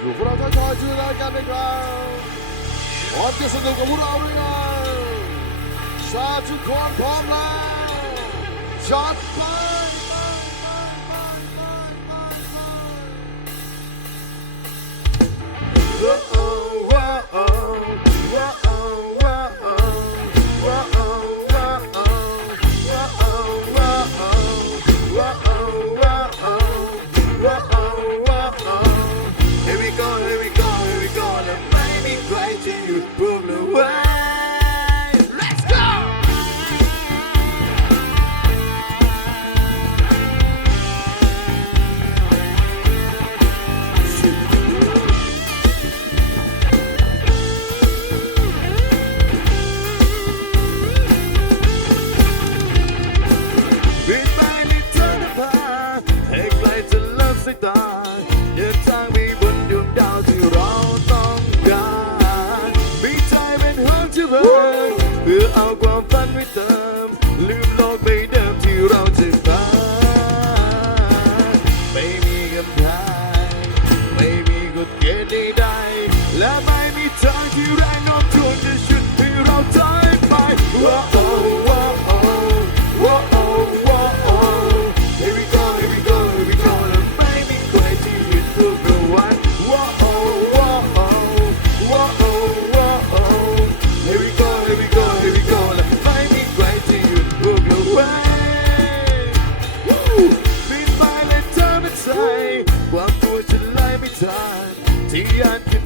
อยู่พวกเราท้าทายชื่อรายการนะครับพร้อมจะสนุกกับพวกเราหรือยังสาธุคนพร้อมแล้วจัดไป see and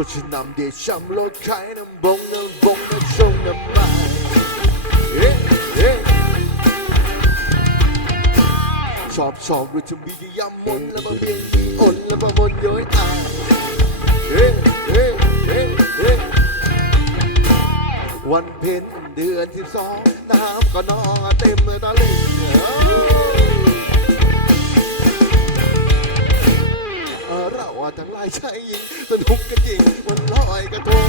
就去南边巷落开能蹦能蹦能就能卖。ชอบชอบรู้จะมีดียามมดแล้วมาเปลี่ยนที่อ่นแล้วมาวนย้อยตายวันเพ็ญเดือนสิบสองน้ำก็นองเต็มตะลิ่ง อทั้งไล่ชายหญิงสนุกกันจริงวันลอยกระทง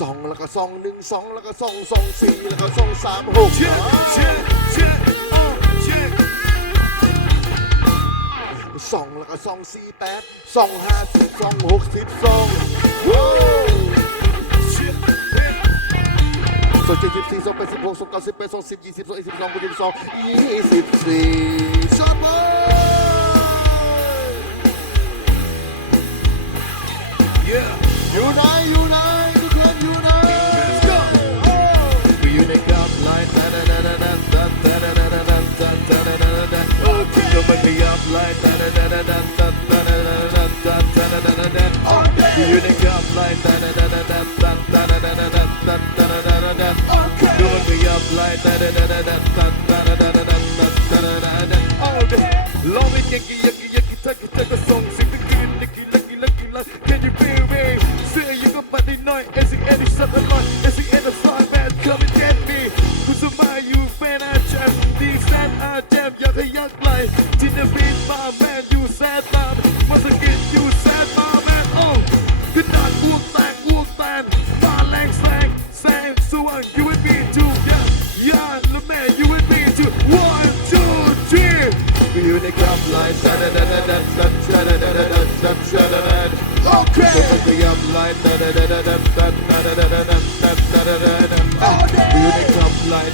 สองแล้วก็สองหนึ่งสองแล้วก็สองสองสี่แล้วก็สองสามหกสองแล้วก็สองสี่แปดสองห้าสิบสองหกสิบสอง So she gypsy, so pesip, so kasi peso, sip, gisip, so isip, song, gudip, song, isip, sip. Shaboy! Yeah! Unite, unite, the club unite! Let's go! Oh! We unite up like da da da da da da da da da da da da da da da da da Okay! You make me up like da da da da da da da da da da da da da da da da All day! We unite up like da da da da da da da unique up line. Okay. Unique up line. Unique up line.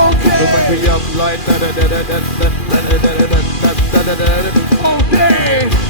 Okay. Unique up line. Okay.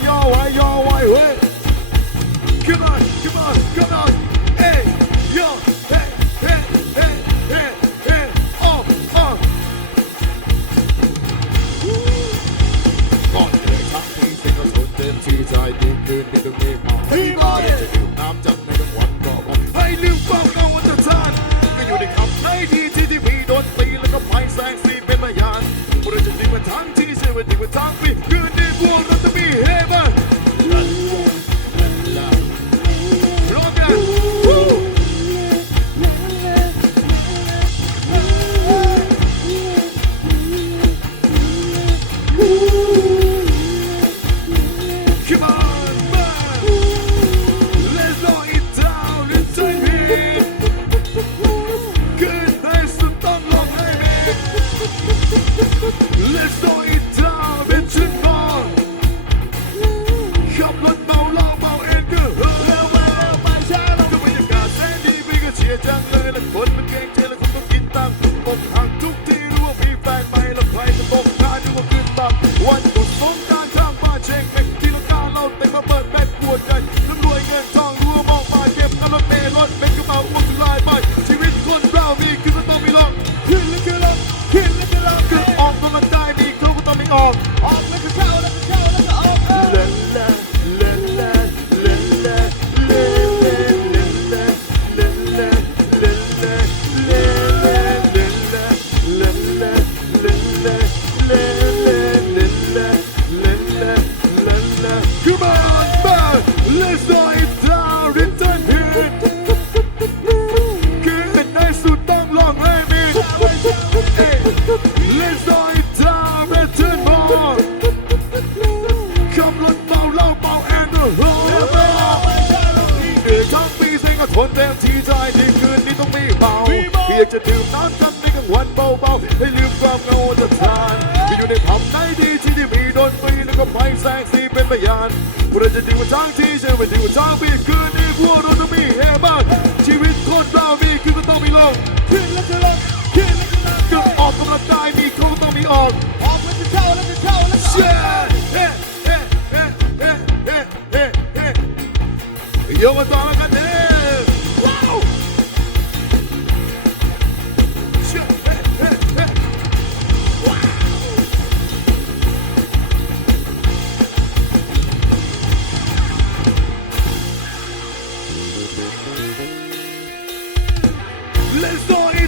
จะดื่มน้ำกัำในกลางวันเบาๆให้ลืมความเงาจะทานที่อยู่ในผับไหนดีที่ที่มีดนตรีแล้วก็ไม้แสงสีเป็นพยานพวกเราจะดีกว่าทางที่จะไปดีกว่าทางพี่คืนนี้พวกเราต้อมีเฮบ้านชีวิตคนเรามีคือก็ต้องมีลงขึ้นแล้จะลงขึ้นแล้จะลงจะออกกำลังกายมีเขาต้องมีออกออกแล้วจะเข้าแล้วจะเข้าแล้วจะ les oreilles.